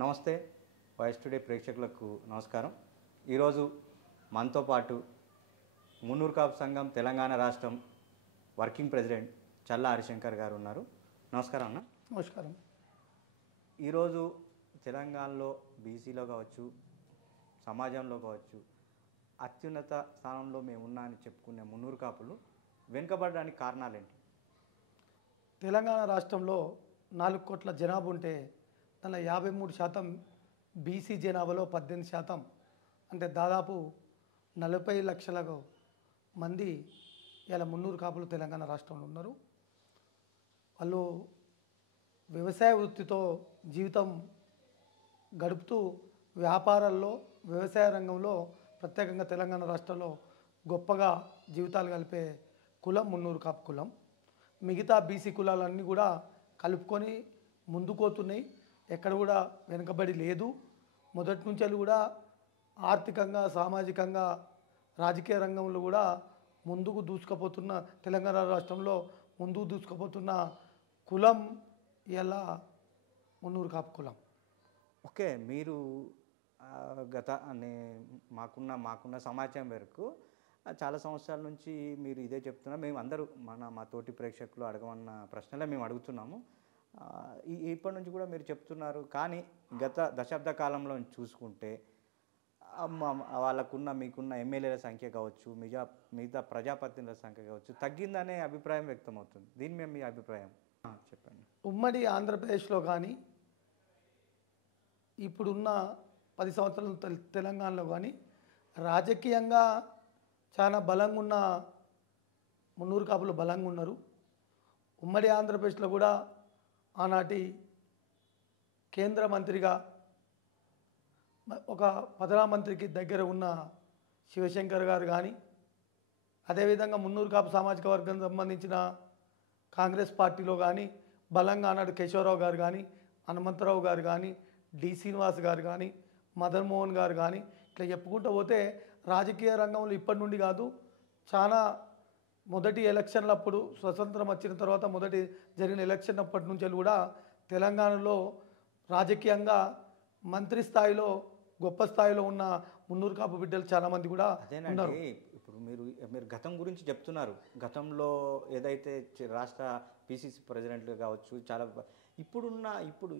నమస్తే voice today ప్రేక్షకులకు నమస్కారం. ఈరోజు మనతో పాటు మున్నూరు కాపు సంఘం తెలంగాణ రాష్ట్రం వర్కింగ్ ప్రెసిడెంట్ చల్లా హరిశంకర్ గారు ఉన్నారు. నమస్కారం అన్న. నమస్కారం. ఈరోజు తెలంగాణలో బీసీలో కావచ్చు, సమాజంలో కావచ్చు, అత్యున్నత స్థానంలో మేము ఉన్నా అని చెప్పుకునే మున్నూరు కాపులు వెనుకబడడానికి కారణాలేంటి? తెలంగాణ రాష్ట్రంలో 4 కోట్ల జనాభా ఉంటే దానిలో 53% బీసీ జనాభాలో 18%, అంటే దాదాపు 40 లక్షల మంది ఇలా మున్నూరు కాపులు తెలంగాణ రాష్ట్రంలో ఉన్నారు. వాళ్ళు వ్యవసాయ వృత్తితో జీవితం గడుపుతూ వ్యాపారాల్లో, వ్యవసాయ రంగంలో ప్రత్యేకంగా తెలంగాణ రాష్ట్రంలో గొప్పగా జీవితాలు గడిపే కులం మున్నూరు కాపు కులం. మిగతా బీసీ కులాలన్నీ కూడా కలుపుకొని ముందుకోతున్నాయి. ఎక్కడ కూడా వెనుకబడి లేదు. మొదటి నుంచి కూడా ఆర్థికంగా, సామాజికంగా, రాజకీయ రంగంలో కూడా ముందుకు దూసుకుపోతున్న తెలంగాణ రాష్ట్రంలో ముందుకు దూసుకుపోతున్న కులం ఇలా మున్నూరు కాపు కులం. ఓకే, మీరు మాకున్న సమాచారం మేరకు చాలా సంవత్సరాల నుంచి మీరు ఇదే చెప్తున్నా. మేము అందరూ మా తోటి ప్రేక్షకులు అడగమన్న ప్రశ్నలే మేము అడుగుతున్నాము. ఇప్పటి నుంచి కూడా మీరు చెప్తున్నారు. కానీ గత దశాబ్ద కాలంలో చూసుకుంటే మీకున్న ఎమ్మెల్యేల సంఖ్య కావచ్చు, మిగతా ప్రజాప్రతినిధుల సంఖ్య కావచ్చు తగ్గిందనే అభిప్రాయం వ్యక్తమవుతుంది. దీని మీద మీ అభిప్రాయం చెప్పండి. ఉమ్మడి ఆంధ్రప్రదేశ్లో కానీ ఇప్పుడున్న 10 సంవత్సరాల తెలంగాణలో కానీ రాజకీయంగా చాలా బలంగా ఉన్న మున్నూరు కాపులు బలంగా ఉన్నారు. ఉమ్మడి ఆంధ్రప్రదేశ్లో కూడా ఆనాటి కేంద్ర మంత్రిగా ఒక ప్రధానమంత్రికి దగ్గర ఉన్న శివశంకర్ గారు కానీ, అదేవిధంగా మున్నూరు కాపు సామాజిక వర్గం సంబంధించిన కాంగ్రెస్ పార్టీలో కానీ బలంగా ఆనాడు కేశవరావు గారు కానీ, హనుమంతరావు గారు కానీ, డి శ్రీనివాస్ గారు కానీ, మదన్ మోహన్ గారు కానీ, ఇట్లా చెప్పుకుంటూ పోతే రాజకీయ రంగంలో ఇప్పటి నుండి కాదు, చాలా మొదటి ఎలక్షన్లప్పుడు స్వతంత్రం వచ్చిన తర్వాత మొదటి జరిగిన ఎలక్షన్ అప్పటి నుంచి కూడా తెలంగాణలో రాజకీయంగా మంత్రి స్థాయిలో, గొప్ప స్థాయిలో ఉన్న మున్నూరు కాపు బిడ్డలు చాలామంది కూడా ఉన్నారు. ఇప్పుడు మీరు గతం గురించి చెప్తున్నారు. గతంలో ఏదైతే రాష్ట్ర పిసిసి ప్రెసిడెంట్లు కావచ్చు, చాలా ఇప్పుడు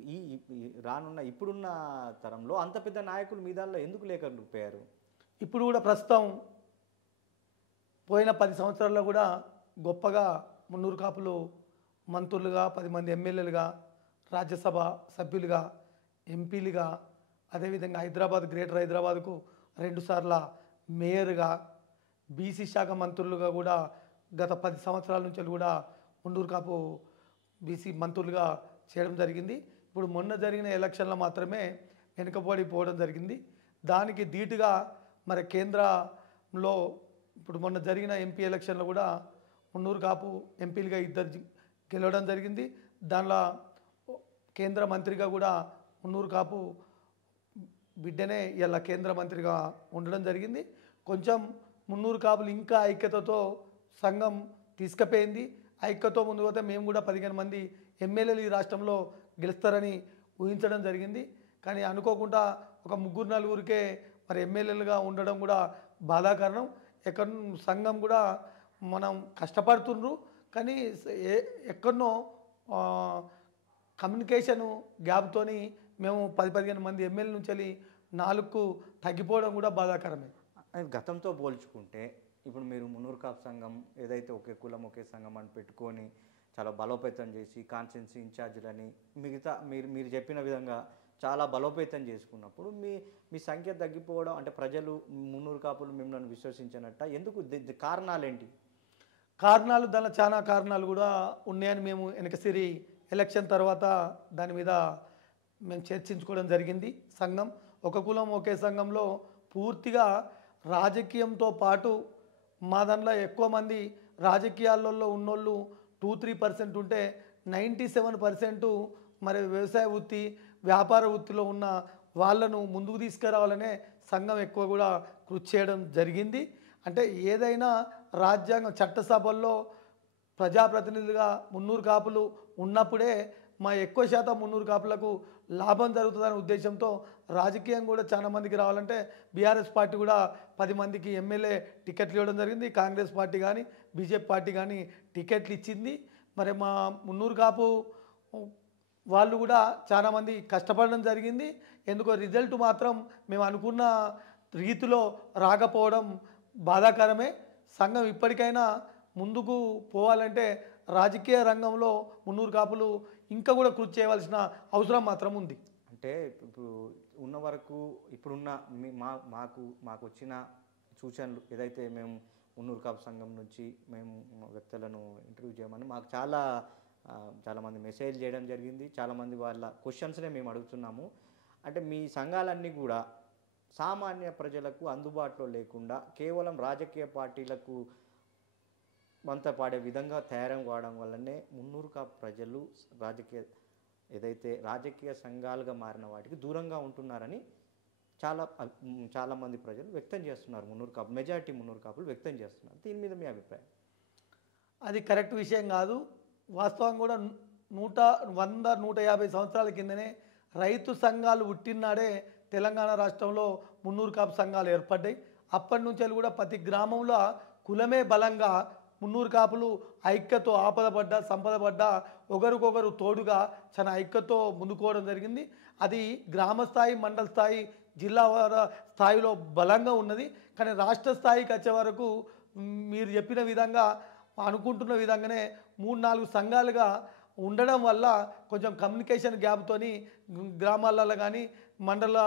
ఇప్పుడున్న తరంలో అంత పెద్ద నాయకులు మీ దానిలో ఎందుకు లేకపోయారు? ఇప్పుడు కూడా ప్రస్తుతం పోయిన 10 సంవత్సరాల్లో కూడా గొప్పగా మున్నూరు కాపులు మంత్రులుగా, 10 మంది ఎమ్మెల్యేలుగా, రాజ్యసభ సభ్యులుగా, ఎంపీలుగా, అదేవిధంగా గ్రేటర్ హైదరాబాద్కు 2 సార్ల మేయర్గా, బీసీ శాఖ మంత్రులుగా కూడా గత 10 సంవత్సరాల నుంచి కూడా మున్నూరు కాపు బీసీ మంత్రులుగా చేయడం జరిగింది. ఇప్పుడు మొన్న జరిగిన ఎలక్షన్లో మాత్రమే వెనుకబడిపోవడం జరిగింది. దానికి ధీటుగా మరి కేంద్రంలో ఇప్పుడు మొన్న జరిగిన ఎంపీ ఎలక్షన్లో కూడా మున్నూరు కాపు ఎంపీలుగా 2 గెలవడం జరిగింది. దానిలో కేంద్ర మంత్రిగా కూడా మున్నూరు కాపు బిడ్డనే ఇలా కేంద్ర మంత్రిగా ఉండడం జరిగింది. కొంచెం మున్నూరు కాపులు ఇంకా ఐక్యతతో సంఘం తీసుకుపోయింది. ఐక్యతతో ముందు పోతే మేము కూడా 15 మంది ఎమ్మెల్యేలు ఈ రాష్ట్రంలో గెలుస్తారని ఊహించడం జరిగింది. కానీ అనుకోకుండా ఒక 3-4కే మరి ఎమ్మెల్యేలుగా ఉండడం కూడా బాధాకరణం. సంఘం కూడా మనం కష్టపడుతుండ్రు, కానీ ఎక్కడనో కమ్యూనికేషను గ్యాప్తోని మేము 10-15 మంది ఎమ్మెల్యే నుంచి వెళ్ళి 4కు తగ్గిపోవడం కూడా బాధాకరమే. గతంతో పోల్చుకుంటే ఇప్పుడు మీరు మున్నూరు కాపు సంఘం ఏదైతే ఒకే కులం ఒకే సంఘం అని పెట్టుకొని చాలా బలోపేతం చేసి కాన్స్టిట్యున్సీ ఇన్ఛార్జీలని మిగతా మీరు చెప్పిన విధంగా చాలా బలోపేతం చేసుకున్నప్పుడు మీ సంఖ్య తగ్గిపోవడం అంటే ప్రజలు మున్నూరు కాపులు మిమ్మల్ని విశ్వసించినట్ట ఎందుకు? కారణాలేంటి? కారణాలు దానిలో చాలా కారణాలు కూడా ఉన్నాయని మేము వెనకసిరి ఎలక్షన్ తర్వాత దాని మీద మేము చర్చించుకోవడం జరిగింది. సంఘం ఒక కులం ఒకే సంఘంలో పూర్తిగా రాజకీయంతో పాటు మా దాంట్లో ఎక్కువ మంది రాజకీయాలలో ఉన్నోళ్ళు 2-3% ఉంటే 97% మరి వ్యవసాయ వృత్తి, వ్యాపార వృత్తిలో ఉన్న వాళ్ళను ముందుకు తీసుకురావాలనే సంఘం ఎక్కువ కూడా కృషి చేయడం జరిగింది. అంటే ఏదైనా రాజ్యాంగం చట్టసభల్లో ప్రజాప్రతినిధులుగా మున్నూరు కాపులు ఉన్నప్పుడే మా ఎక్కువ శాతం మున్నూరు కాపులకు లాభం జరుగుతుందనే ఉద్దేశంతో రాజకీయం కూడా చాలా మందికి రావాలంటే బీఆర్ఎస్ పార్టీ కూడా 10 మందికి ఎమ్మెల్యే టికెట్లు ఇవ్వడం జరిగింది. కాంగ్రెస్ పార్టీ కానీ బీజేపీ పార్టీ కానీ టికెట్లు ఇచ్చింది. మరి మా మున్నూరు కాపు వాళ్ళు కూడా చాలామంది కష్టపడడం జరిగింది. ఎందుకో రిజల్ట్ మాత్రం మేము అనుకున్న రీతిలో రాకపోవడం బాధాకరమే. సంఘం ఇప్పటికైనా ముందుకు పోవాలంటే రాజకీయ రంగంలో మున్నూరు కాపులు ఇంకా కూడా కృషి చేయవలసిన అవసరం మాత్రం ఉంది. అంటే ఇప్పుడు ఉన్న వరకు ఇప్పుడున్న మాకు వచ్చిన సూచనలు ఏదైతే మేము మున్నూరు కాపు సంఘం నుంచి మేము వ్యక్తులను ఇంటర్వ్యూ చేయమని మాకు చాలామంది మెసేజ్ చేయడం జరిగింది. చాలామంది వాళ్ళ క్వశ్చన్స్నే మేము అడుగుతున్నాము. అంటే మీ సంఘాలన్నీ కూడా సామాన్య ప్రజలకు అందుబాటులో లేకుండా కేవలం రాజకీయ పార్టీలకు వంత పాడే విధంగా తయారవడం వల్లనే మున్నూరు కాపు ప్రజలు రాజకీయ సంఘాలుగా మారిన వాటికి దూరంగా ఉంటున్నారని చాలామంది ప్రజలు వ్యక్తం చేస్తున్నారు. మెజారిటీ మున్నూరు కాపులు వ్యక్తం చేస్తున్నారు. దీని మీద మీ అభిప్రాయం? అది కరెక్ట్ విషయం కాదు. వాస్తవం కూడా 100-150 సంవత్సరాల కిందనే రైతు సంఘాలు పుట్టినాడే తెలంగాణ రాష్ట్రంలో మున్నూరు కాపు సంఘాలు ఏర్పడ్డాయి. అప్పటి నుంచి కూడా ప్రతి గ్రామంలో కులమే బలంగా మున్నూరు కాపులు ఐక్యతో ఆపదపడ్డా సంపదపడ్డా ఒకరికొకరు తోడుగా చాలా ఐక్యతో ముందుకోవడం జరిగింది. అది గ్రామ స్థాయి, మండల స్థాయి, జిల్లా స్థాయిలో బలంగా ఉన్నది. కానీ రాష్ట్ర స్థాయికి వచ్చే వరకు మీరు చెప్పిన విధంగా అనుకుంటున్న విధంగానే 3-4 సంఘాలుగా ఉండడం వల్ల కొంచెం కమ్యూనికేషన్ గ్యాప్తోని గ్రామాలలో కానీ మండల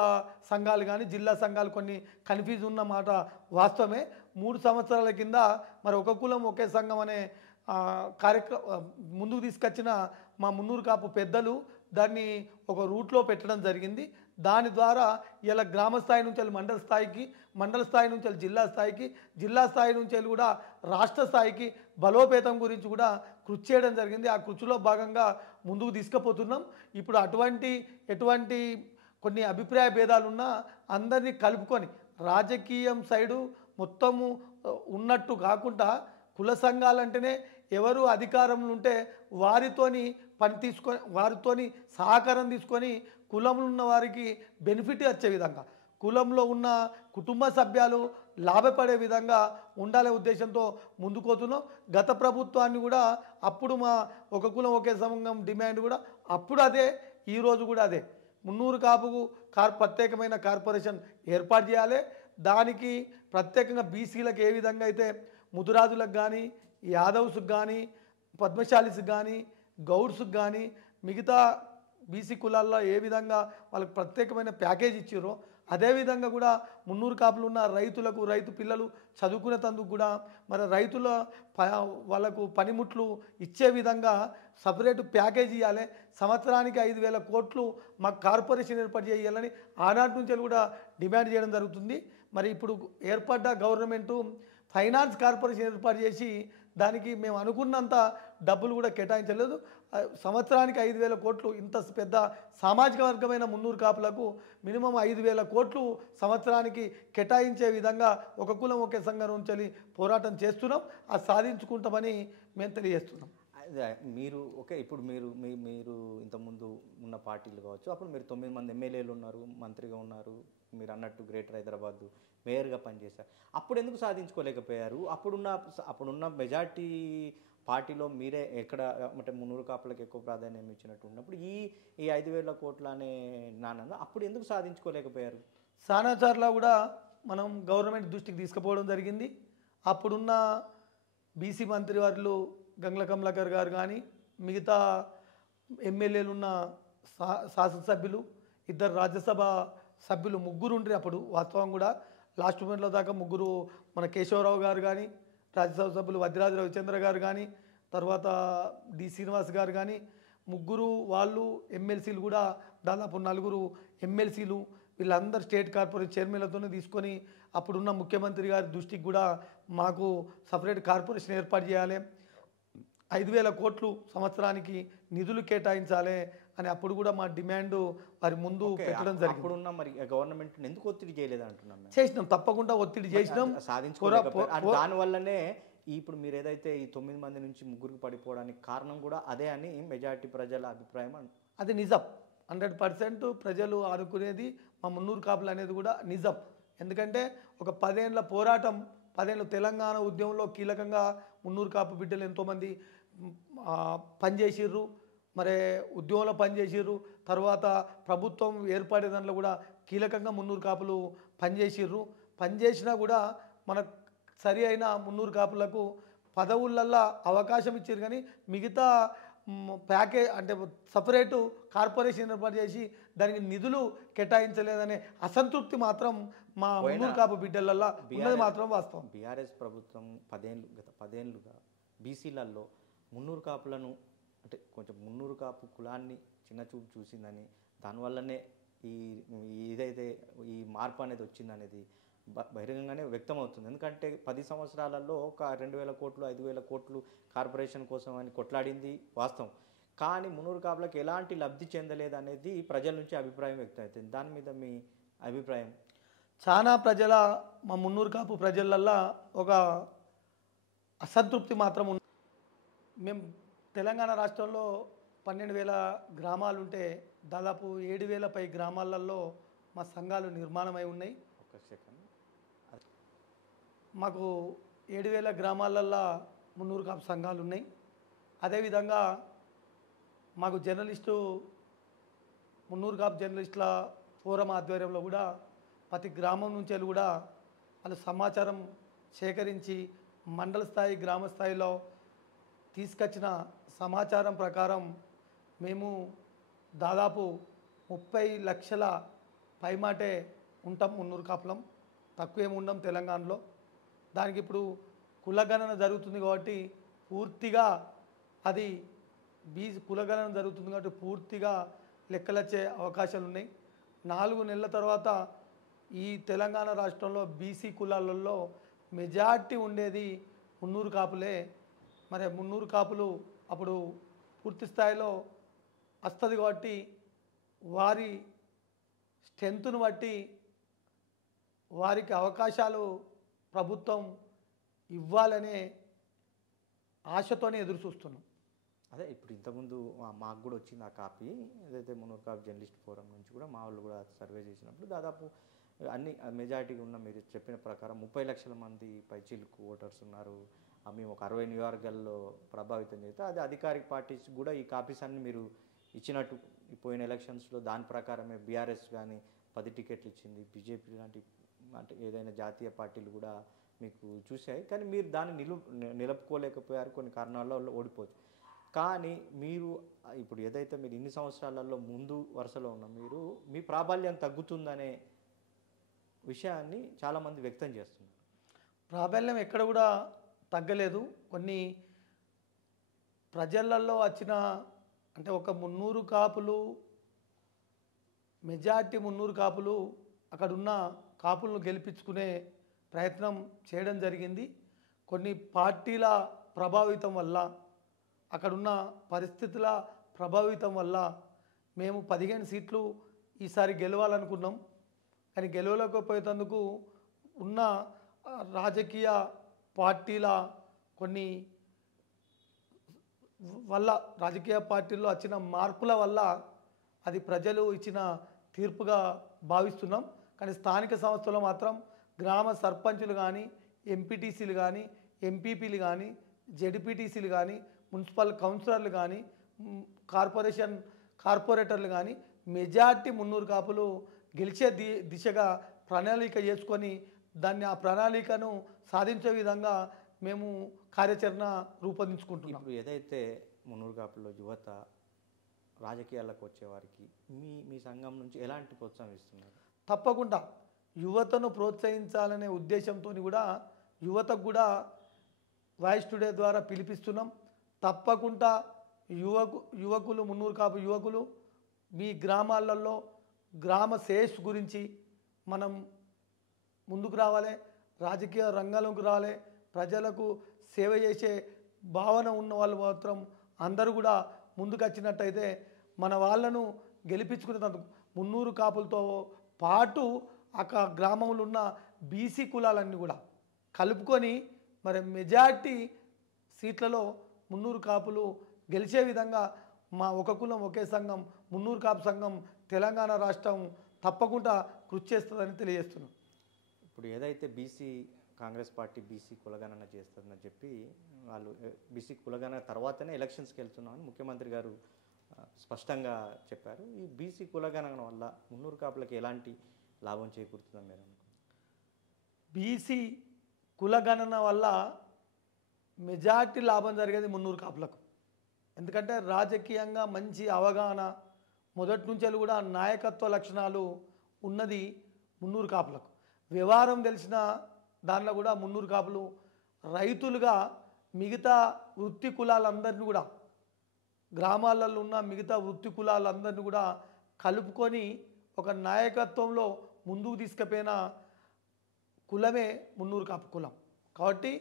సంఘాలు కానీ జిల్లా సంఘాలు కొన్ని కన్ఫ్యూజ్ ఉన్న మాట వాస్తవమే. 3 సంవత్సరాల కింద మరి ఒక కులం ఒకే సంఘం అనే ముందుకు తీసుకొచ్చిన మా మున్నూరు కాపు పెద్దలు దాన్ని ఒక రూట్లో పెట్టడం జరిగింది. దాని ద్వారా ఇలా గ్రామ స్థాయి నుంచి వెళ్ళి మండల స్థాయికి, మండల స్థాయి నుంచి వెళ్ళి జిల్లా స్థాయికి, జిల్లా స్థాయి నుంచి వెళ్ళి కూడా రాష్ట్ర స్థాయికి బలోపేతం గురించి కూడా కృషి చేయడం జరిగింది. ఆ కృషిలో భాగంగా ముందుకు తీసుకుపోతున్నాం. ఇప్పుడు ఎటువంటి కొన్ని అభిప్రాయ భేదాలున్నా అందరినీ కలుపుకొని రాజకీయం సైడు మొత్తము ఉన్నట్టు కాకుండా కుల సంఘాలంటేనే ఎవరు అధికారంలో ఉంటే వారితోని వారితోని సహకారం తీసుకొని కులంలో ఉన్న వారికి బెనిఫిట్ వచ్చే విధంగా, కులంలో ఉన్న కుటుంబ సభ్యులు లాభపడే విధంగా ఉండాలనే ఉద్దేశంతో ముందుకోతున్నాం. గత ప్రభుత్వాన్ని కూడా అప్పుడు మా ఒక కులం ఒకే సంఘం డిమాండ్ కూడా అప్పుడు అదే, ఈరోజు కూడా అదే. మున్నూరు కాపుకు ప్రత్యేకమైన కార్పొరేషన్ ఏర్పాటు చేయాలి. దానికి ప్రత్యేకంగా బీసీలకు ఏ విధంగా అయితే ముదురాజులకు కానీ, యాదవ్స్కి కానీ, పద్మశాలిస్కి కానీ, గౌడ్స్కి కానీ, మిగతా బీసీ కులాల్లో ఏ విధంగా వాళ్ళకి ప్రత్యేకమైన ప్యాకేజ్ ఇచ్చారో అదేవిధంగా కూడా మున్నూరు కాపులు ఉన్న రైతు పిల్లలు చదువుకునేందుకు కూడా మరి రైతుల వాళ్ళకు పనిముట్లు ఇచ్చే విధంగా సపరేట్ ప్యాకేజ్ ఇవ్వాలి. సంవత్సరానికి 5,000 కోట్లు మాకు కార్పొరేషన్ ఏర్పాటు చేయాలని ఆనాటి నుంచి కూడా డిమాండ్ చేయడం జరుగుతుంది. మరి ఇప్పుడు ఏర్పడ్డ గవర్నమెంటు ఫైనాన్స్ కార్పొరేషన్ ఏర్పాటు చేసి దానికి మేము అనుకున్నంత డబ్బులు కూడా కేటాయించలేదు. సంవత్సరానికి 5,000 కోట్లు, ఇంత పెద్ద సామాజిక వర్గమైన మున్నూరు కాపులకు మినిమం 5,000 కోట్లు సంవత్సరానికి కేటాయించే విధంగా ఒక కులం ఒకే సంఘం నుంచి పోరాటం చేస్తున్నాం. అది సాధించుకుంటామని మేము తెలియజేస్తున్నాం. మీరు ఇప్పుడు మీరు ఇంతకుముందు ఉన్న పార్టీలు కావచ్చు, అప్పుడు మీరు 9 మంది ఎమ్మెల్యేలు ఉన్నారు, మంత్రిగా ఉన్నారు, మీరు అన్నట్టు గ్రేటర్ హైదరాబాద్ మేయర్గా పనిచేశారు. అప్పుడు ఎందుకు సాధించుకోలేకపోయారు? అప్పుడున్న మెజార్టీ పార్టీలో మీరే ఎక్కడ అంటే మున్నూరు కాపులకు ఎక్కువ ప్రాధాన్యం ఇచ్చినట్టు ఉన్నప్పుడు ఈ 5,000 కోట్ల అనే నాణ్యంగా అప్పుడు ఎందుకు సాధించుకోలేకపోయారు? సానాచార్లో కూడా మనం గవర్నమెంట్ దృష్టికి తీసుకుపోవడం జరిగింది. అప్పుడున్న బీసీ మంత్రివర్యులు గంగ్ల కమలాకర్ గారు కానీ, మిగతా ఎమ్మెల్యేలు ఉన్న శాసనసభ్యులు, 2 రాజ్యసభ సభ్యులు, 3 ఉండ్రి అప్పుడు. వాస్తవం కూడా లాస్ట్ మూమెంట్లో దాకా 3 మన కేశవరావు గారు కానీ, రాజ్యసభ సభ్యులు వద్దిరాజు రవిచంద్ర గారు కానీ, తర్వాత డి శ్రీనివాస్ గారు కానీ, 3 వాళ్ళు ఎమ్మెల్సీలు కూడా దాదాపు 4 ఎమ్మెల్సీలు వీళ్ళందరూ స్టేట్ కార్పొరేషన్ చైర్మన్లతోనే తీసుకొని అప్పుడున్న ముఖ్యమంత్రి గారి దృష్టికి కూడా మాకు సపరేట్ కార్పొరేషన్ ఏర్పాటు చేయాలి, 5,000 కోట్లు సంవత్సరానికి నిధులు కేటాయించాలి అని అప్పుడు కూడా మా డిమాండ్ వారి ముందు పెట్టడం జరిగింది. అప్పుడున్న మరి గవర్నమెంట్ ఎందుకు ఒత్తిడి చేయలేదు అంటున్నాను? చేసినాం, తప్పకుండా ఒత్తిడి చేసినాం. దానివల్లనే ఇప్పుడు మీరు ఏదైతే ఈ 9 మంది నుంచి 3కి పడిపోవడానికి కారణం కూడా అదే అని మెజారిటీ ప్రజల అభిప్రాయం. అది నిజం. 100% ప్రజలు ఆదుకునేది మా మున్నూరు కాపులు అనేది కూడా నిజం. ఎందుకంటే ఒక 10 ఏళ్ళ పోరాటం, 10 ఏళ్ళ తెలంగాణ ఉద్యమంలో కీలకంగా మున్నూరు కాపు బిడ్డలు ఎంతోమంది పనిచేసిర్రు. మరి ఉద్యమంలో పనిచేసిర్రు. తర్వాత ప్రభుత్వం ఏర్పడే దాంట్లో కూడా కీలకంగా మున్నూరు కాపులు పనిచేసిర్రు. పనిచేసినా కూడా మన సరి అయిన మున్నూరు కాపులకు పదవులల్లో అవకాశం ఇచ్చారు, కానీ మిగతా ప్యాకేజ్ అంటే సపరేటు కార్పొరేషన్ ఏర్పాటు చేసి దానికి నిధులు కేటాయించలేదనే అసంతృప్తి మాత్రం మా మున్నూరు కాపు బిడ్డలల్లో ఉన్నది మాత్రం వాస్తవం. బీఆర్ఎస్ ప్రభుత్వం గత 10 ఏళ్ళుగా బీసీలలో మున్నూరు కాపులను అంటే కొంచెం మున్నూరు కాపు కులాన్ని చిన్నచూపు చూసిందని, దానివల్లనే ఇదైతే ఈ మార్పు అనేది వచ్చిందనేది బహిరంగంగానే వ్యక్తమవుతుంది. ఎందుకంటే 10 సంవత్సరాలలో ఒక 2,000 కోట్లు 5,000 కోట్లు కార్పొరేషన్ కోసం అని కొట్లాడింది వాస్తవం. కానీ మున్నూరు కాపులకు ఎలాంటి లబ్ధి చెందలేదనేది ప్రజల నుంచి అభిప్రాయం వ్యక్తమవుతుంది. దాని మీద మీ అభిప్రాయం? చాలా మా మున్నూరు కాపు ప్రజలల్లో ఒక అసంతృప్తి మాత్రం ఉంది. మేము తెలంగాణ రాష్ట్రంలో 12,000 గ్రామాలు ఉంటే దాదాపు 7,000 పై గ్రామాలలో మా సంఘాలు నిర్మాణమై ఉన్నాయి. మాకు 7,000 గ్రామాలల్లో మున్నూరు కాపు సంఘాలు ఉన్నాయి. అదేవిధంగా మాకు మున్నూరు కాపు జర్నలిస్టుల ఫోరం ఆధ్వర్యంలో కూడా ప్రతి గ్రామం నుంచి కూడా వాళ్ళు సమాచారం సేకరించి మండల స్థాయి గ్రామ స్థాయిలో తీసుకొచ్చిన సమాచారం ప్రకారం మేము దాదాపు 30 లక్షల పైమాటే ఉంటాం మున్నూరు కాపులం, తక్కువేమి ఉండం తెలంగాణలో. దానికి ఇప్పుడు కులగణన జరుగుతుంది కాబట్టి పూర్తిగా అది కులగణన జరుగుతుంది కాబట్టి పూర్తిగా లెక్కలొచ్చే అవకాశాలు ఉన్నాయి. 4 నెలల తర్వాత ఈ తెలంగాణ రాష్ట్రంలో బీసీ కులాలలో మెజార్టీ ఉండేది మున్నూరు కాపులే. మరి మున్నూరు కాపులు అప్పుడు పూర్తి స్థాయిలో వస్తుంది కాబట్టి వారి స్ట్రెంత్ను బట్టి వారికి అవకాశాలు ప్రభుత్వం ఇవ్వాలనే ఆశతోనే ఎదురు చూస్తున్నాం. అదే ఇప్పుడు ఇంతకుముందు మాకు కూడా వచ్చింది ఆ కాపీ, ఏదైతే మున్నూరు కాపు జర్నలిస్ట్ ఫోరం నుంచి కూడా మా వాళ్ళు కూడా సర్వే చేసినప్పుడు దాదాపు అన్ని మెజారిటీగా ఉన్న మీరు చెప్పిన ప్రకారం 30 లక్షల మంది పైచీలకు ఓటర్స్ ఉన్నారు. మేము ఒక 60 నియోజకవర్గాల్లో ప్రభావితం చేస్తే అది అధికారిక పార్టీస్ కూడా ఈ కాపీస్ అన్ని మీరు ఇచ్చినట్టు పోయిన ఎలక్షన్స్లో దాని ప్రకారమే బీఆర్ఎస్ కానీ 10 టికెట్లు ఇచ్చింది, బీజేపీ లాంటి అంటే ఏదైనా జాతీయ పార్టీలు కూడా మీకు చూశాయి. కానీ మీరు దాన్ని నిలుపుకోలేకపోయారు, కొన్ని కారణాల్లో ఓడిపోవచ్చు. కానీ మీరు ఇప్పుడు ఏదైతే మీరు ఇన్ని సంవత్సరాలలో ముందు వరుసలో ఉన్న మీరు మీ ప్రాబల్యం తగ్గుతుందనే విషయాన్ని చాలామంది వ్యక్తం చేస్తున్నారు. ప్రాబల్యం ఎక్కడ కూడా తగ్గలేదు. కొన్ని ప్రజలలో వచ్చిన అంటే ఒక మున్నూరు కాపులు మెజార్టీ మున్నూరు కాపులు అక్కడున్న కాపులను గెలిపించుకునే ప్రయత్నం చేయడం జరిగింది. కొన్ని పార్టీల ప్రభావితం వల్ల, అక్కడున్న పరిస్థితుల ప్రభావితం వల్ల మేము 15 సీట్లు ఈసారి గెలవాలనుకున్నాం. కానీ గెలవలేకపోయేందుకు ఉన్న రాజకీయ పార్టీల కొన్ని వల్ల, రాజకీయ పార్టీల్లో వచ్చిన మార్పుల వల్ల అది ప్రజలు ఇచ్చిన తీర్పుగా భావిస్తున్నాం. కానీ స్థానిక సంస్థలో మాత్రం గ్రామ సర్పంచులు కానీ, ఎంపీటీసీలు కానీ, ఎంపీపీలు కానీ, జెడ్పీటీసీలు కానీ, మున్సిపల్ కౌన్సిలర్లు కానీ, కార్పొరేటర్లు కానీ మెజార్టీ మున్నూరు కాపులు గెలిచే దిశగా ప్రణాళిక చేసుకొని దాన్ని ఆ ప్రణాళికను సాధించే విధంగా మేము కార్యాచరణ రూపొందించుకుంటున్నాం. ఇప్పుడు ఏదైతే మున్నూరు కాపుల్లో యువత రాజకీయాలకు వచ్చేవారికి మీ సంఘం నుంచి ఎలాంటి ప్రోత్సాహం ఇస్తున్నారు? తప్పకుండా యువతను ప్రోత్సహించాలనే ఉద్దేశంతో కూడా యువతకు కూడా వాయిస్ టుడే ద్వారా పిలిపిస్తున్నాం. తప్పకుండా యువకులు మున్నూరు కాపు యువకులు మీ గ్రామాలలో గ్రామ శ్రేయస్ గురించి మనం ముందుకు రావాలి, రాజకీయ రంగంలోకి రావాలి. ప్రజలకు సేవ చేసే భావన ఉన్న వాళ్ళు మాత్రం అందరూ కూడా ముందుకు వచ్చినట్టయితే మన వాళ్ళను గెలిపించుకునేందుకు మున్నూరు కాపులతో పాటు అక్కడ గ్రామంలో ఉన్న బీసీ కులాలన్నీ కూడా కలుపుకొని మరి మెజార్టీ సీట్లలో మున్నూరు కాపులు గెలిచే విధంగా మా ఒక కులం ఒకే సంఘం మున్నూరు కాపు సంఘం తెలంగాణ రాష్ట్రం తప్పకుండా కృషి చేస్తుందని తెలియజేస్తున్నాం. ఇప్పుడు ఏదైతే బీసీ కాంగ్రెస్ పార్టీ బీసీ కులగణన చేస్తుందని చెప్పి వాళ్ళు బీసీ కులగణన తర్వాతనే ఎలక్షన్స్కి వెళ్తున్నామని ముఖ్యమంత్రి గారు స్పష్టంగా చెప్పారు. ఈ బీసీ కులగణన వల్ల మున్నూరు కాపులకు ఎలాంటి లాభం చేకూరుతుందని మీరు అనుకుంటున్నారు? బీసీ కులగణన వల్ల మెజార్టీ లాభం జరిగేది మున్నూరు కాపులకు. ఎందుకంటే రాజకీయంగా మంచి అవగాహన, మొదటి నుంచి కూడా నాయకత్వ లక్షణాలు ఉన్నది మున్నూరు కాపులకు. వ్యవహారం తెలిసిన దానిలో కూడా మున్నూరు కాపులు రైతులుగా మిగతా వృత్తి కులాలందరినీ కూడా, గ్రామాలలో ఉన్న మిగతా వృత్తి కులాలందరినీ కూడా కలుపుకొని ఒక నాయకత్వంలో ముందుకు తీసుకుపోయిన కులమే మున్నూరు కాపు కులం. కాబట్టి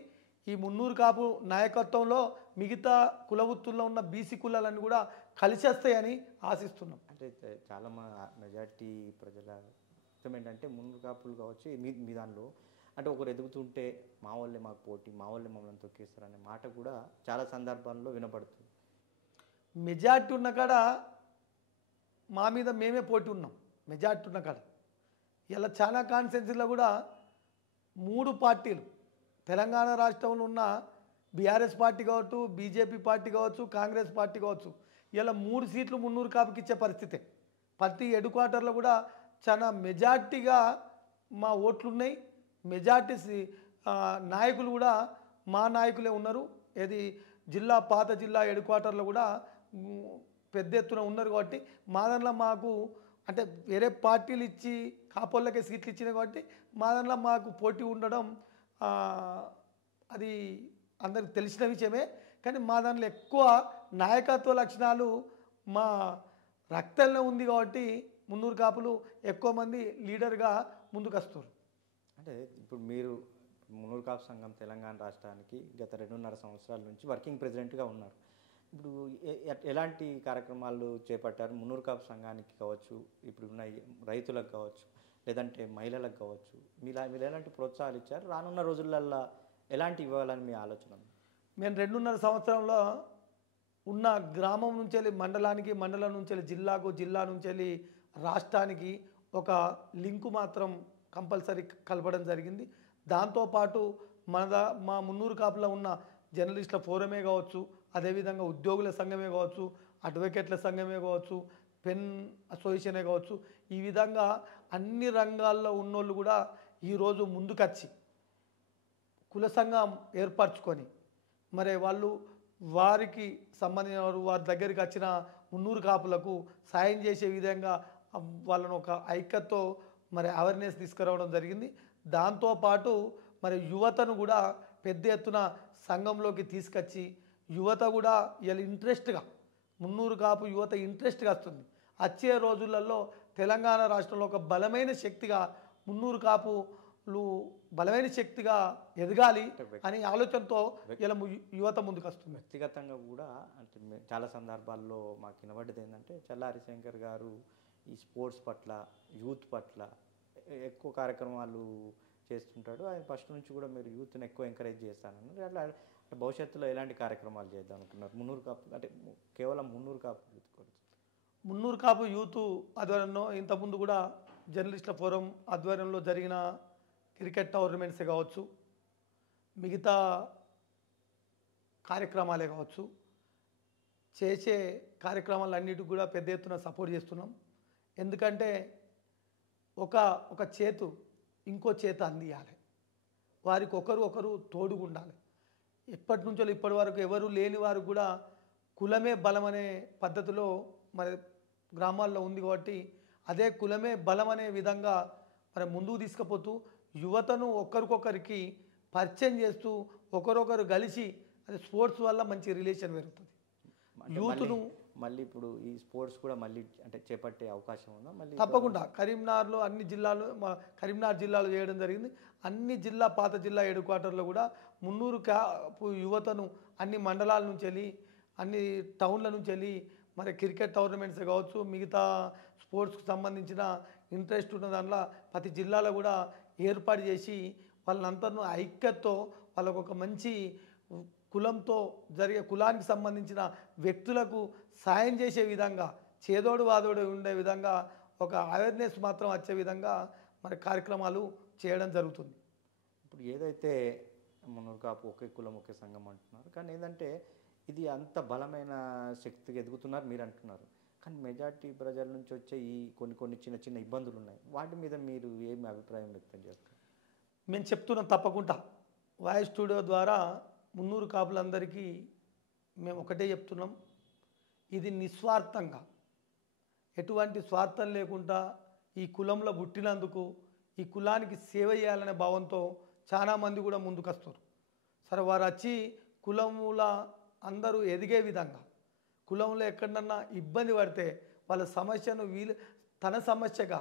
ఈ మున్నూరు కాపు నాయకత్వంలో మిగతా కుల వృత్తుల్లో ఉన్న బీసీ కులాలన్నీ కూడా కలిసి వస్తాయని ఆశిస్తున్నాం. అంటే చాలా మెజార్టీ ప్రజల అర్థం ఏంటంటే మున్నూరు కాపులు కావచ్చు మీ దానిలో అంటే ఒకరు ఎదుగుతుంటే మా వాళ్ళే మాకు పోటీ, మా వాళ్ళే మమ్మల్ని తొక్కేస్తారనే మాట కూడా చాలా సందర్భాల్లో వినపడుతుంది. మెజార్టీ ఉన్న కాడ మా మీద మేమే పోటీ ఉన్నాం. మెజార్టీ ఉన్న కాడ ఇలా చాలా కాన్స్టిట్యున్సీలో కూడా 3 పార్టీలు తెలంగాణ రాష్ట్రంలో ఉన్న బీఆర్ఎస్ పార్టీ కావచ్చు, బీజేపీ పార్టీ కావచ్చు, కాంగ్రెస్ పార్టీ కావచ్చు, ఇలా 3 సీట్లు మున్నూరు కాపుకి ఇచ్చే పరిస్థితే. ప్రతి హెడ్ క్వార్టర్లో కూడా చాలా మెజార్టీగా మా ఓట్లు ఉన్నాయి. మెజార్టీ నాయకులు కూడా మా నాయకులే ఉన్నారు. ఏది జిల్లా పాత జిల్లా హెడ్ క్వార్టర్లో కూడా పెద్ద ఎత్తున ఉన్నారు. కాబట్టి మా దాంట్లో మాకు అంటే వేరే పార్టీలు ఇచ్చి కాపోళ్ళకే సీట్లు ఇచ్చినాయి కాబట్టి మా దాంట్లో మాకు పోటీ ఉండడం అది అందరికి తెలిసిన విషయమే. కానీ మా దాంట్లో ఎక్కువ నాయకత్వ లక్షణాలు మా రక్తంలో ఉంది కాబట్టి మున్నూరు కాపులు ఎక్కువ మంది లీడర్గా ముందుకు వస్తారు. అంటే ఇప్పుడు మీరు మున్నూరు కాపు సంఘం తెలంగాణ రాష్ట్రానికి గత 2.5 సంవత్సరాల నుంచి వర్కింగ్ ప్రెసిడెంట్గా ఉన్నారు. ఇప్పుడు ఎలాంటి కార్యక్రమాలు చేపట్టారు? మున్నూరు కాపు సంఘానికి కావచ్చు, ఇప్పుడు ఉన్న రైతులకు కావచ్చు, లేదంటే మహిళలకు కావచ్చు, మీరు ఎలాంటి ప్రోత్సాహాలు ఇచ్చారు? రానున్న రోజులల్లో ఎలాంటి ఇవ్వాలని మీ ఆలోచన? మేము 2.5 సంవత్సరంలో ఉన్న గ్రామం నుంచి వెళ్ళి మండలానికి, మండలం నుంచి వెళ్ళి జిల్లాకు, జిల్లా నుంచి వెళ్ళి రాష్ట్రానికి ఒక లింకు మాత్రం కంపల్సరీ కలపడం జరిగింది. దాంతోపాటు మా మున్నూరు కాపులో ఉన్న జర్నలిస్టుల ఫోరమే కావచ్చు, అదేవిధంగా ఉద్యోగుల సంఘమే కావచ్చు, అడ్వకేట్ల సంఘమే కావచ్చు, పెన్ అసోసియేషనే కావచ్చు, ఈ విధంగా అన్ని రంగాల్లో ఉన్నోళ్ళు కూడా ఈరోజు ముందుకొచ్చి కుల సంఘం ఏర్పరచుకొని మరి వాళ్ళు వారికి సంబంధించిన వారి దగ్గరికి వచ్చిన మున్నూరు కాపులకు సాయం చేసే విధంగా వాళ్ళను ఒక ఐక్యతతో మరి అవేర్నెస్ తీసుకురావడం జరిగింది. దాంతోపాటు మరి యువతను కూడా పెద్ద ఎత్తున సంఘంలోకి తీసుకొచ్చి యువత కూడా ఇలా ఇంట్రెస్ట్గా మున్నూరు కాపు యువత ఇంట్రెస్ట్గా వస్తుంది. వచ్చే రోజులలో తెలంగాణ రాష్ట్రంలో ఒక బలమైన శక్తిగా మున్నూరు కాపులు బలమైన శక్తిగా ఎదగాలి అనే ఆలోచనతో ఇలా యువత ముందుకు వస్తుంది. వ్యక్తిగతంగా కూడా అంటే చాలా సందర్భాల్లో మాకు వినబడ్డది ఏంటంటే చల్లారి శంకర్ గారు ఈ స్పోర్ట్స్ పట్ల, యూత్ పట్ల ఎక్కువ కార్యక్రమాలు చేస్తుంటాడు. ఆయన ఫస్ట్ నుంచి కూడా మీరు యూత్ని ఎక్కువ ఎంకరేజ్ చేస్తానన్నారు. అట్లా భవిష్యత్తులో ఎలాంటి కార్యక్రమాలు చేద్దాం అనుకున్నారు? మున్నూరు కాపు అంటే కేవలం మున్నూరు కాపు యూత్ గురించి. మున్నూరు కాపు యూత్ ఆధ్వర్యంలో ఇంతకుముందు కూడా జర్నలిస్టుల ఫోరం ఆధ్వర్యంలో జరిగిన క్రికెట్ టోర్నమెంట్సే కావచ్చు, మిగతా కార్యక్రమాలే కావచ్చు, చేసే కార్యక్రమాలన్నిటికి కూడా పెద్ద ఎత్తున సపోర్ట్ చేస్తున్నాం. ఎందుకంటే ఒక చేతు ఇంకో చేత అందియాలి, వారికి ఒకరు తోడుగా ఉండాలి. ఎప్పటి నుంచో ఇప్పటి వరకు ఎవరు లేని వారు కూడా కులమే బలం అనే పద్ధతిలో మరి గ్రామాల్లో ఉంది. కాబట్టి అదే కులమే బలం అనే విధంగా మరి ముందుకు తీసుకుపోతూ యువతను ఒకరికొకరికి పరిచయం చేస్తూ ఒకరొకరు కలిసి అది స్పోర్ట్స్ వల్ల మంచి రిలేషన్ పెరుగుతుంది. యూత్ను మళ్ళీ ఇప్పుడు ఈ స్పోర్ట్స్ కూడా మళ్ళీ అంటే చేపట్టే అవకాశం ఉందా? మళ్ళీ తప్పకుండా కరీంనగర్లో అన్ని జిల్లాలు కరీంనగర్ జిల్లాలో చేయడం జరిగింది. అన్ని జిల్లా పాత జిల్లా హెడ్ క్వార్టర్లో కూడా మున్నూరు కాపు యువతను అన్ని మండలాల నుంచి వెళ్ళి అన్ని టౌన్ల నుంచి వెళ్ళి మరి క్రికెట్ టోర్నమెంట్స్ కావచ్చు, మిగతా స్పోర్ట్స్కి సంబంధించిన ఇంట్రెస్ట్ ఉన్న దాంట్లో ప్రతి జిల్లాలో కూడా ఏర్పాటు చేసి వాళ్ళందరినీ ఐక్యతతో వాళ్ళకు ఒక మంచి కులంతో జరిగే కులానికి సంబంధించిన వ్యక్తులకు సాయం చేసే విధంగా చేదోడు వాదోడు ఉండే విధంగా ఒక అవేర్నెస్ మాత్రం వచ్చే విధంగా మరి కార్యక్రమాలు చేయడం జరుగుతుంది. ఇప్పుడు ఏదైతే మున్నూరు కాపు ఒకే కులం ఒకే సంఘం అంటున్నారు, కానీ ఏంటంటే ఇది అంత బలమైన శక్తికి ఎదుగుతున్నారు మీరు అంటున్నారు, కానీ మెజార్టీ ప్రజల నుంచి వచ్చే ఈ కొన్ని చిన్న చిన్న ఇబ్బందులు ఉన్నాయి, వాటి మీద మీరు ఏమి అభిప్రాయం వ్యక్తం చేస్తారు? మేము చెప్తున్నాం తప్పకుండా వాయిస్ స్టూడియో ద్వారా మున్నూరు కాపులందరికీ మేము ఒకటే చెప్తున్నాం, ఇది నిస్వార్థంగా ఎటువంటి స్వార్థం లేకుండా ఈ కులంలో పుట్టినందుకు ఈ కులానికి సేవ చేయాలనే భావంతో చాలామంది కూడా ముందుకొస్తారు. సరే వారు వచ్చి కులముల అందరూ ఎదిగే విధంగా కులంలో ఎక్కడన్నా ఇబ్బంది పడితే వాళ్ళ సమస్యను తన సమస్యగా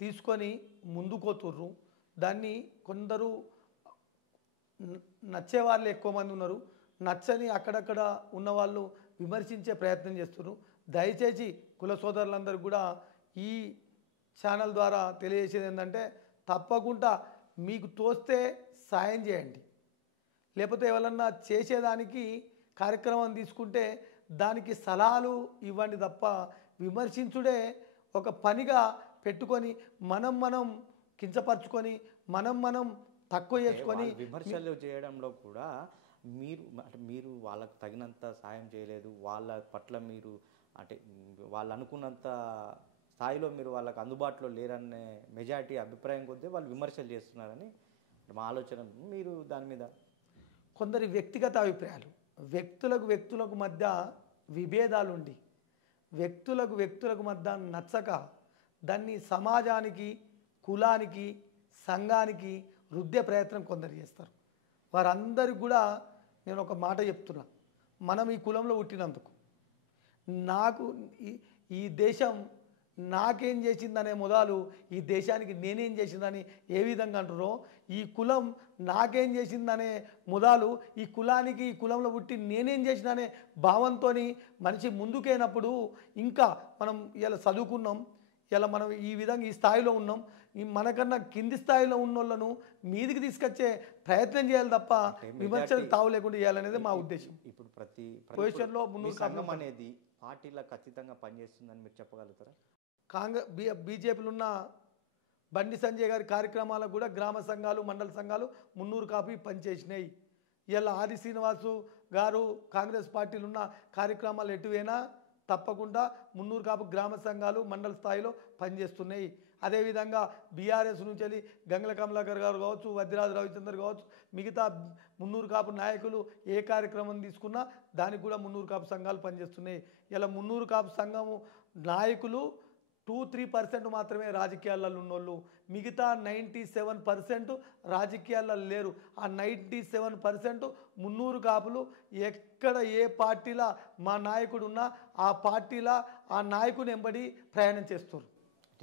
తీసుకొని ముందుకోతుర్రు. దాన్ని కొందరు నచ్చే వాళ్ళు ఎక్కువ మంది ఉన్నారు, నచ్చని అక్కడక్కడ ఉన్నవాళ్ళు విమర్శించే ప్రయత్నం చేస్తున్నారు. దయచేసి కుల సోదరులందరూ కూడా ఈ ఛానల్ ద్వారా తెలియజేసేది ఏంటంటే తప్పకుండా మీకు తోస్తే సాయం చేయండి, లేకపోతే ఎవరన్నా చేసేదానికి కార్యక్రమం తీసుకుంటే దానికి సలహాలు ఇవ్వండి తప్ప విమర్శించుడే ఒక పనిగా పెట్టుకొని మనం కించపరుచుకొని మనం తక్కువ చేసుకొని విమర్శలు చేయడంలో కూడా మీరు వాళ్ళకు తగినంత సాయం చేయలేదు, వాళ్ళ పట్ల మీరు అంటే వాళ్ళు అనుకున్నంత స్థాయిలో మీరు వాళ్ళకు అందుబాటులో లేరనే మెజారిటీ అభిప్రాయం కొద్దీ వాళ్ళు విమర్శలు చేస్తున్నారని మా ఆలోచన. మీరు దాని మీద కొందరి వ్యక్తిగత అభిప్రాయాలు, వ్యక్తులకు మధ్య విభేదాలు ఉండి వ్యక్తులకు మధ్య నచ్చక దాన్ని సమాజానికి కులానికి సంఘానికి రుద్దే ప్రయత్నం కొందరు చేస్తారు. వారందరికి కూడా నేను ఒక మాట చెప్తున్నా, మనం ఈ కులంలో పుట్టినందుకు నాకు ఈ దేశం నాకేం చేసిందనే మొదలు ఈ దేశానికి నేనేం చేసిందని ఏ విధంగా అంటారో, ఈ కులం నాకేం చేసిందనే మొదలు ఈ కులానికి ఈ కులంలో పుట్టి నేనేం చేసిననే భావంతో మనిషి ముందుకైనప్పుడు ఇంకా మనం ఇలా చదువుకున్నాం, ఇలా మనం ఈ విధంగా ఈ స్థాయిలో ఉన్నాం, ఈ మనకన్నా కింది స్థాయిలో ఉన్న వాళ్ళను మీదికి తీసుకొచ్చే ప్రయత్నం చేయాలి తప్ప విమర్శలు తావు లేకుండా చేయాలనేది మా ఉద్దేశం. ఇప్పుడు ప్రతి పొజిషన్లో సంఘం అనేది పార్టీలకు ఖచ్చితంగా పనిచేస్తుందని మీరు చెప్పగలుగుతారా? బీజేపీలో ఉన్న బండి సంజయ్ గారి కార్యక్రమాలకు కూడా గ్రామ సంఘాలు మండల సంఘాలు మున్నూరు కాపీ పనిచేసినాయి. ఇలా ఆది శ్రీనివాసు గారు కాంగ్రెస్ పార్టీలు ఉన్న కార్యక్రమాలు ఎటువైనా తప్పకుండా మున్నూరు కాపు గ్రామ సంఘాలు మండల స్థాయిలో పనిచేస్తున్నాయి. అదేవిధంగా బీఆర్ఎస్ నుంచి వెళ్ళి గంగల కమలాకర్ గారు కావచ్చు, వద్దిరాజు రవిచందర్ కావచ్చు, మిగతా మున్నూరు కాపు నాయకులు ఏ కార్యక్రమం తీసుకున్నా దానికి కూడా మున్నూరు కాపు సంఘాలు పనిచేస్తున్నాయి. ఇలా మున్నూరు కాపు సంఘము నాయకులు 2-3% మాత్రమే రాజకీయాలలో ఉన్నోళ్ళు, మిగతా 97% రాజకీయాలలో లేరు. ఆ 97% మున్నూరు కాపులు ఎక్కడ ఏ పార్టీలా మా నాయకుడు ఉన్నా ఆ పార్టీలా ఆ నాయకుని వెంబడి ప్రయాణం చేస్తారు.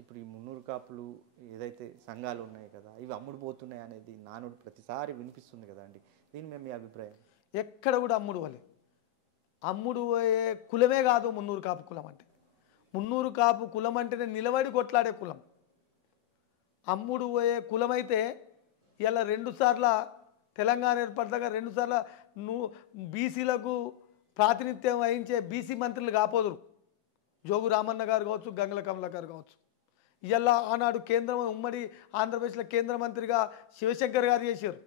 ఇప్పుడు ఈ మున్నూరు కాపులు ఏదైతే సంఘాలు ఉన్నాయి కదా, ఇవి అమ్ముడుపోతున్నాయి అనేది నానుడు ప్రతిసారి వినిపిస్తుంది కదా అండి, దీని మీద మీ అభిప్రాయం? ఎక్కడ కూడా అమ్ముడు పోయే కులమే కాదు మున్నూరు కాపు కులం అంటే. మున్నూరు కాపు కులం అంటేనే నిలబడి కొట్లాడే కులం. అమ్ముడు పోయే కులం అయితే ఇలా 2 సార్లు తెలంగాణ ఏర్పడ్డాక 2 సార్లు బీసీలకు ప్రాతినిధ్యం వహించే బీసీ మంత్రులు కాపోదురు. జోగు రామన్న గారు కావచ్చు, గంగల కమల గారు కావచ్చు. ఇలా ఆనాడు ఉమ్మడి ఆంధ్రప్రదేశ్లో కేంద్ర మంత్రిగా శివశంకర్ గారు చేశారు,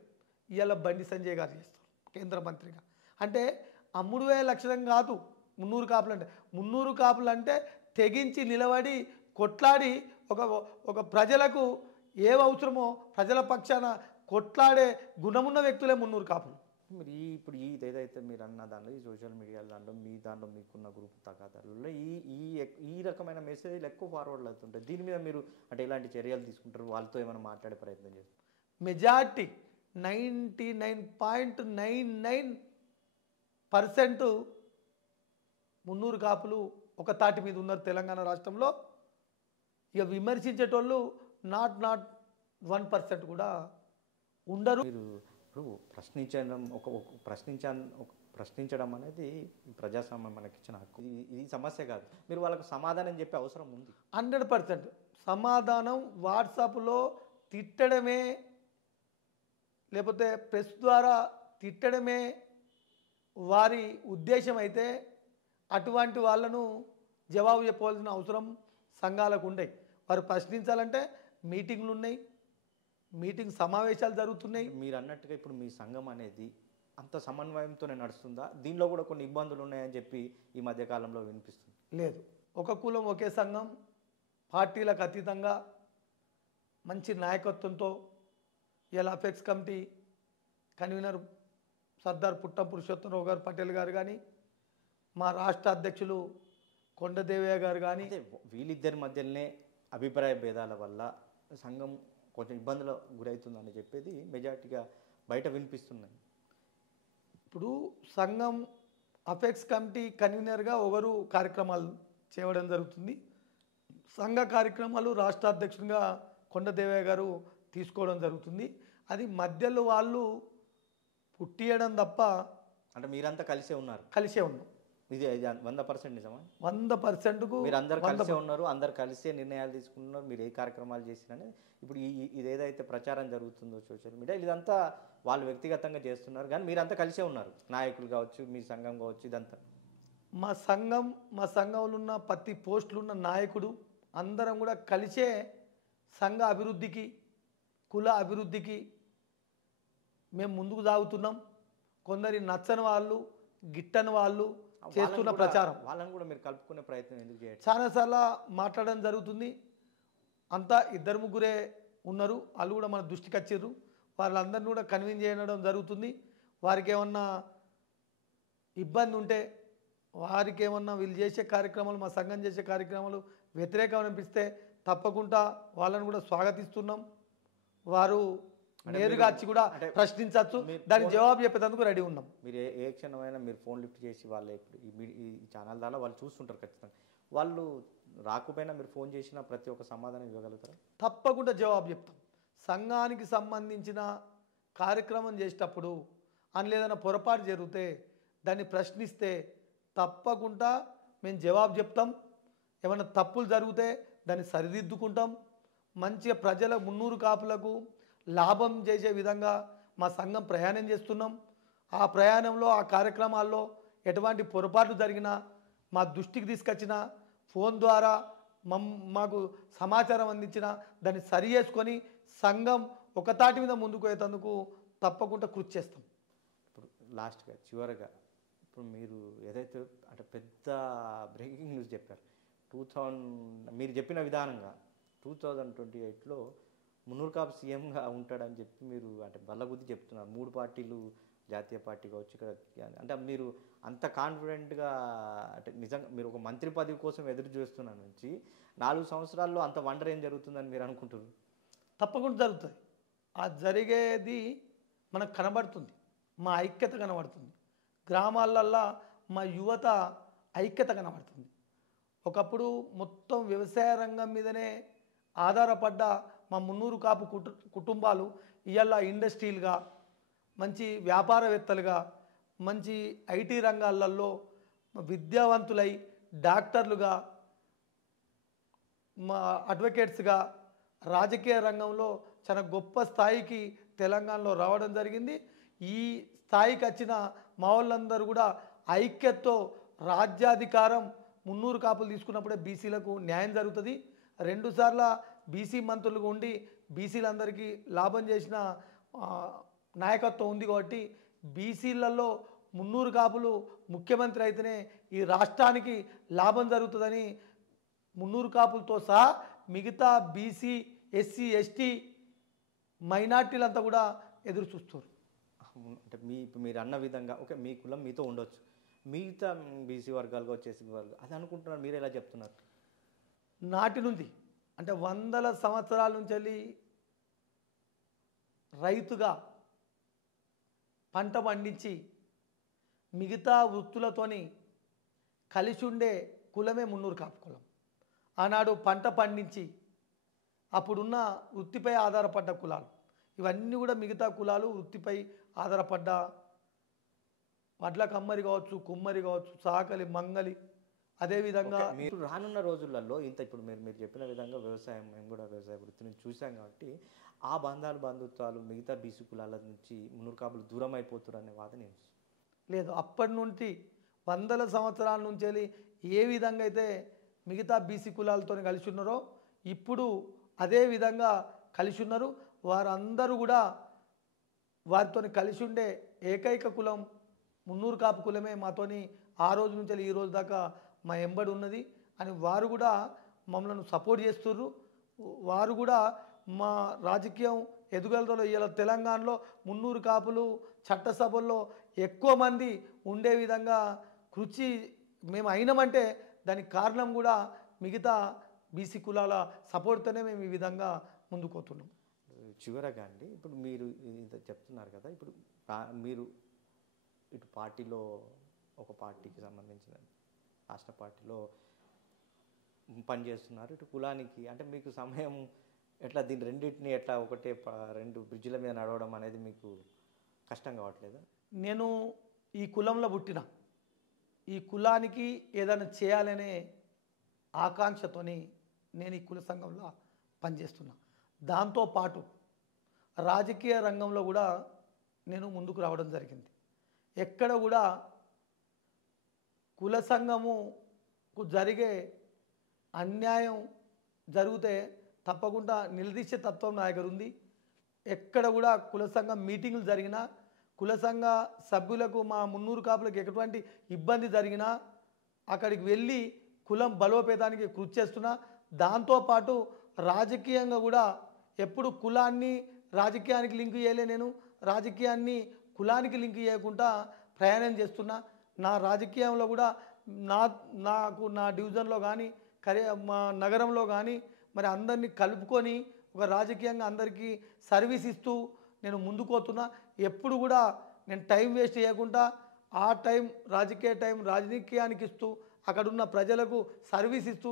ఇలా బండి సంజయ్ గారు చేస్తారు కేంద్ర మంత్రిగా. అంటే అమ్ముడు పోయే లక్షణం కాదు మున్నూరు కాపులు అంటే. మున్నూరు కాపులు అంటే తెగించి నిలబడి కొట్లాడి ఒక ప్రజలకు ఏ అవసరమో ప్రజల పక్షాన కొట్లాడే గుణమున్న వ్యక్తులే మున్నూరు కాపులు. మీరు ఇప్పుడు ఏదైతే మీరు అన్న దాంట్లో ఈ సోషల్ మీడియా దాంట్లో మీకున్న గ్రూప్ తగాదాలలో ఈ రకమైన మెసేజ్లు ఎక్కువ ఫార్వర్డ్ అవుతుంటాయి. దీని మీద మీరు అంటే ఎలాంటి చర్యలు తీసుకుంటారు? వాళ్ళతో ఏమైనా మాట్లాడే ప్రయత్నం చేస్తారు? మెజార్టీ 99.99% మున్నూరు కాపులు ఒక తాటి మీద ఉన్నారు తెలంగాణ రాష్ట్రంలో. ఇక విమర్శించేటోళ్ళు నాట్ 1% కూడా ఉండరు. మీరు ఇప్పుడు ప్రశ్నించడం అనేది ప్రజాస్వామ్యం మనకి ఇచ్చిన హక్కు. ఇది సమస్య కాదు, మీరు వాళ్ళకు సమాధానం చెప్పే అవసరం ఉంది. 100% సమాధానం వాట్సాప్లో తిట్టడమే, లేకపోతే ప్రెస్ ద్వారా తిట్టడమే వారి ఉద్దేశం అయితే అటువంటి వాళ్ళను జవాబు చెప్పవలసిన అవసరం సంఘాలకు ఉండే. వారు ప్రశ్నించాలంటే మీటింగ్లు ఉన్నాయి, మీటింగ్ సమావేశాలు జరుగుతున్నాయి. మీరు అన్నట్టుగా ఇప్పుడు మీ సంఘం అనేది అంత సమన్వయంతోనే నడుస్తుందా? దీనిలో కూడా కొన్ని ఇబ్బందులు ఉన్నాయని చెప్పి ఈ మధ్య కాలంలో వినిపిస్తుంది. లేదు, ఒక కులం ఒకే సంఘం పార్టీలకు అతీతంగా మంచి నాయకత్వంతో ఇలా apex committee convener Sardar Puttam Purushottama Rao గారు పటేల్ గారు కానీ, మా రాష్ట్ర అధ్యక్షులు కొండదేవయ్య గారు కానీ, అంటే వీళ్ళిద్దరి మధ్యలోనే అభిప్రాయ భేదాల వల్ల సంఘం కొంచెం ఇబ్బందులు గురవుతుందని చెప్పేది మెజార్టీగా బయట వినిపిస్తున్నాయి. ఇప్పుడు సంఘం అపెక్స్ కమిటీ కన్వీనర్గా ఒకరు కార్యక్రమాలు చేయడం జరుగుతుంది. సంఘ కార్యక్రమాలు రాష్ట్ర అధ్యక్షునిగా కొండదేవయ్య గారు తీసుకోవడం జరుగుతుంది. అది మధ్యలో వాళ్ళు పుట్టియడం తప్ప అంటే మీరంతా కలిసే ఉన్నారు, కలిసే ఉన్నాం. ఇది 100% నిజమా? 100%కు మీరు అందరు కలిసే ఉన్నారు, అందరు కలిసే నిర్ణయాలు తీసుకుంటున్నారు. మీరు ఏ కార్యక్రమాలు చేసినా ఇప్పుడు ఇది ఏదైతే ప్రచారం జరుగుతుందో సోషల్ మీడియా, ఇదంతా వాళ్ళు వ్యక్తిగతంగా చేస్తున్నారు, కానీ మీరంతా కలిసే ఉన్నారు, నాయకులు కావచ్చు, మీ సంఘం కావచ్చు, ఇదంతా. మా సంఘంలో ఉన్న ప్రతి పోస్టులు ఉన్న నాయకుడు అందరం కూడా కలిసే సంఘ అభివృద్ధికి, కుల అభివృద్ధికి మేము ముందుకు సాగుతున్నాం. కొందరి నచ్చని వాళ్ళు, గిట్టని వాళ్ళు చేస్తున్న ప్రచారం వాళ్ళని కూడా మీరు కలుపుకునే ప్రయత్నం ఎందుకు చేయట్లేదు? చాలాసార్లు మాట్లాడడం జరుగుతుంది. అంతా 2-3 ఉన్నారు, వాళ్ళు కూడా మన దృష్టికి వచ్చారు. వాళ్ళందరినీ కూడా కన్విన్స్ చేయడం జరుగుతుంది. వారికి ఏమన్నా ఇబ్బంది ఉంటే, వారికి ఏమన్నా వీళ్ళు చేసే కార్యక్రమాలు, మా సంఘం చేసే కార్యక్రమాలు వ్యతిరేకం అనిపిస్తే తప్పకుండా వాళ్ళని కూడా స్వాగతిస్తున్నాం. వారు నేరుగా వచ్చి కూడా ప్రశ్నించవచ్చు, దానికి జవాబు చెప్పేందుకు రెడీ ఉన్నాం. మీరు ఏ క్షణమైనా మీరు ఫోన్ లిఫ్ట్ చేసి వాళ్ళే ఇప్పుడు ఈ ఛానల్ ద్వారా వాళ్ళు చూస్తుంటారు ఖచ్చితంగా. వాళ్ళు రాకపోయినా మీరు ఫోన్ చేసిన ప్రతి ఒక్క సమాధానం ఇవ్వగలుగుతారా? తప్పకుండా జవాబు చెప్తాం. సంఘానికి సంబంధించిన కార్యక్రమం చేసేటప్పుడు అందులో ఏదైనా పొరపాటు జరిగితే దాన్ని ప్రశ్నిస్తే తప్పకుండా మేము జవాబు చెప్తాం. ఏమైనా తప్పులు జరిగితే దాన్ని సరిదిద్దుకుంటాం. మంచిగా ప్రజల 300 కాపులకు లాభం చేసే విధంగా మా సంఘం ప్రయాణం చేస్తున్నాం. ఆ ప్రయాణంలో, ఆ కార్యక్రమాల్లో ఎటువంటి పొరపాట్లు జరిగినా మా దృష్టికి తీసుకొచ్చిన, ఫోన్ ద్వారా మాకు సమాచారం అందించిన దాన్ని సరి చేసుకొని సంఘం ఒకతాటి మీద ముందుకు పోయేందుకు తప్పకుండా కృషి చేస్తాం. ఇప్పుడు లాస్ట్గా చివరగా ఇప్పుడు మీరు ఏదైతే అంటే పెద్ద బ్రేకింగ్ న్యూస్ చెప్పారు, మీరు చెప్పిన విధానంగా 2028లో మున్నూరు కాపు సీఎంగా ఉంటాడని చెప్పి మీరు అంటే బల్లగుద్ది చెప్తున్నారు. 3 పార్టీలు, జాతీయ పార్టీ కావచ్చు, ఇక్కడ అంటే మీరు అంత కాన్ఫిడెంట్గా అంటే నిజంగా మీరు ఒక మంత్రి పదవి కోసం ఎదురు చూస్తున్న నుంచి 4 సంవత్సరాల్లో అంత వండర్ ఏం జరుగుతుందని మీరు అనుకుంటున్నారు? తప్పకుండా జరుగుతుంది. ఆ జరిగేది మనకు కనబడుతుంది, మా ఐక్యత కనబడుతుంది. గ్రామాలల్లో మా యువత ఐక్యత కనబడుతుంది. ఒకప్పుడు మొత్తం వ్యవసాయ రంగం మీదనే ఆధారపడ్డ మా 300 కాపు కుటుంబాలు ఇవాళ ఇండస్ట్రీలుగా, మంచి వ్యాపారవేత్తలుగా, మంచి ఐటీ రంగాలలో విద్యావంతులై డాక్టర్లుగా, మా అడ్వకేట్స్గా, రాజకీయ రంగంలో చాలా గొప్ప స్థాయికి తెలంగాణలో రావడం జరిగింది. ఈ స్థాయికి వచ్చిన మా వాళ్ళందరూ కూడా ఐక్యతతో రాజ్యాధికారం 300 కాపులు తీసుకున్నప్పుడే బీసీలకు న్యాయం జరుగుతుంది. 2 సార్లు బీసీ మంత్రులుగా ఉండి బీసీలందరికీ లాభం చేసిన నాయకత్వం ఉంది కాబట్టి బీసీలలో 300 కాపులు ముఖ్యమంత్రి అయితేనే ఈ రాష్ట్రానికి లాభం జరుగుతుందని 300 కాపులతో సహా మిగతా బీసీ, ఎస్సీ, ఎస్టీ మైనార్టీలంతా కూడా ఎదురు చూస్తారు. అంటే మీరు అన్న విధంగా ఓకే, మీ కులం మీతో ఉండొచ్చు, మిగతా బీసీ వర్గాలుగా వచ్చేసి వర్గాలు అది అనుకుంటున్నారు, మీరు ఎలా చెప్తున్నారు? నాటి నుంచి అంటే 100 సంవత్సరాల నుంచి వెళ్ళి రైతుగా పంట పండించి మిగతా వృత్తులతోని కలిసి ఉండే కులమే 300 కాపు కులం. ఆనాడు పంట పండించి అప్పుడున్న వృత్తిపై ఆధారపడ్డ కులాలు ఇవన్నీ కూడా మిగతా కులాలు వృత్తిపై ఆధారపడ్డ వడ్ల కమ్మరి కావచ్చు, కుమ్మరి కావచ్చు, సాకలి, మంగలి. అదేవిధంగా మీరు రానున్న రోజులలో ఇప్పుడు మీరు చెప్పిన విధంగా వ్యవసాయం, మేము కూడా వ్యవసాయ వృత్తి నుంచి చూసాం కాబట్టి ఆ బంధాలు, బంధుత్వాలు మిగతా బీసీ కులాల నుంచి 300 కాపులు దూరం అయిపోతారు అనే వాదన లేదు. అప్పటి నుండి వందల సంవత్సరాల నుంచి వెళ్ళి ఏ విధంగా అయితే మిగతా బీసీ కులాలతో కలిసి ఉన్నారో ఇప్పుడు అదే విధంగా కలిసి ఉన్నారు. వారందరూ కూడా వారితో కలిసి ఉండే ఏకైక కులం మున్నూరు కాపు కులమే మాతోని ఆ రోజు నుంచి వెళ్ళి ఈ రోజు దాకా మా ఎంబడి ఉన్నది అని వారు కూడా మమ్మల్ని సపోర్ట్ చేస్తుర్రు. వారు కూడా మా రాజకీయం ఎదుగుదలలో ఇలా తెలంగాణలో మున్నూరు కాపులు చట్టసభల్లో ఎక్కువ మంది ఉండే విధంగా కృషి మేము అయినామంటే దానికి కారణం కూడా మిగతా బీసీ కులాల సపోర్ట్తోనే మేము ఈ విధంగా ముందుకు పోతున్నాం. చివరగా అండి, ఇప్పుడు మీరు ఇంత చెప్తున్నారు కదా, ఇప్పుడు మీరు ఇటు పార్టీలో ఒక పార్టీకి సంబంధించిన రాష్ట్ర పార్టీలో పనిచేస్తున్నారు, ఇటు కులానికి, అంటే మీకు సమయం ఎట్లా దీని రెండింటిని ఎట్లా ఒకటే రెండు బ్రిడ్జిల మీద నడవడం అనేది మీకు కష్టం కావట్లేదా? నేను ఈ కులంలో పుట్టిన ఈ కులానికి ఏదైనా చేయాలనే ఆకాంక్షతోని నేను ఈ కుల సంఘంలో పనిచేస్తున్నా. దాంతోపాటు రాజకీయ రంగంలో కూడా నేను ముందుకు రావడం జరిగింది. ఎక్కడ కూడా కుల సంఘముకు జరిగే అన్యాయం జరిగితే తప్పకుండా నిలదీసే తత్వం నా దగ్గర ఉంది. ఎక్కడ కూడా కుల సంఘం మీటింగులు జరిగినా, కుల సంఘ సభ్యులకు మా మున్నూరు కాపులకు ఎటువంటి ఇబ్బంది జరిగినా అక్కడికి వెళ్ళి కులం బలోపేతానికి కృషి చేస్తున్నా. దాంతోపాటు రాజకీయంగా కూడా ఎప్పుడు కులాన్ని రాజకీయానికి లింక్ చేయలే, నేను రాజకీయాన్ని కులానికి లింక్ చేయకుండా ప్రయాణం చేస్తున్నా. నా రాజకీయంలో కూడా నాకు నా డివిజన్లో కానీ మా నగరంలో కానీ మరి అందరినీ కలుపుకొని ఒక రాజకీయంగా అందరికీ సర్వీస్ ఇస్తూ నేను ముందుకు పోతున్నా. ఎప్పుడు కూడా నేను టైం వేస్ట్ చేయకుండా ఆ టైం రాజకీయానికి ఇస్తూ అక్కడున్న ప్రజలకు సర్వీస్ ఇస్తూ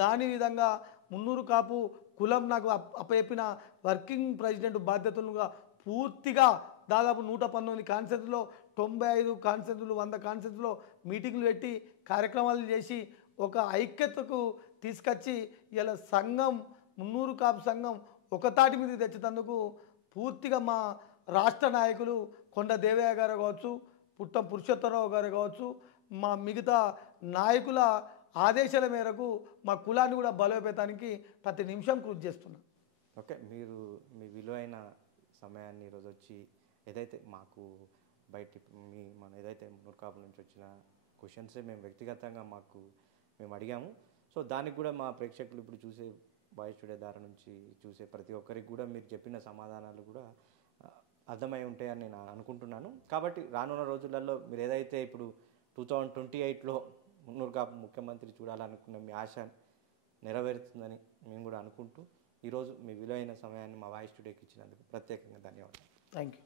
దాని విధంగా మున్నూరు కాపు కులం నాకు అప్పచెప్పిన వర్కింగ్ ప్రెసిడెంట్ బాధ్యతలుగా పూర్తిగా దాదాపు 119 కాన్ఫరెన్స్లో 95 కాన్ఫరెన్స్లు 100 కాన్ఫరెన్స్లో మీటింగ్లు పెట్టి కార్యక్రమాలు చేసి ఒక ఐక్యతకు తీసుకొచ్చి ఇలా సంఘం మున్నూరు కాపు సంఘం ఒక తాటి మీద తెచ్చేందుకు పూర్తిగా మా రాష్ట్ర నాయకులు కొండ దేవయ్య గారు కావచ్చు, పుట్టం పురుషోత్తమరావు గారు కావచ్చు, మా మిగతా నాయకుల ఆదేశాల మేరకు మా కులాన్ని కూడా బలోపేతానికి ప్రతి నిమిషం కృషి చేస్తున్నాం. ఓకే, మీరు మీ విలువైన సమయాన్ని ఈరోజు వచ్చి ఏదైతే మాకు మన ఏదైతే మున్నూరు కాపుల నుంచి వచ్చిన క్వశ్చన్సే మేము వ్యక్తిగతంగా మేము అడిగాము. సో దానికి కూడా మా ప్రేక్షకులు ఇప్పుడు చూసే వాయిస్ టుడే ద్వారా నుంచి చూసే ప్రతి ఒక్కరికి కూడా మీరు చెప్పిన సమాధానాలు కూడా అర్థమై ఉంటాయని నేను అనుకుంటున్నాను. కాబట్టి రానున్న రోజులలో మీరు ఏదైతే ఇప్పుడు 2028లో మున్నూరు కాపు ముఖ్యమంత్రి చూడాలనుకున్న మీ ఆశ నెరవేరుతుందని మేము కూడా అనుకుంటూ ఈరోజు మీ విలువైన సమయాన్ని మా వాయిస్ టుడేకి ఇచ్చినందుకు ప్రత్యేకంగా ధన్యవాదాలు. Thank you.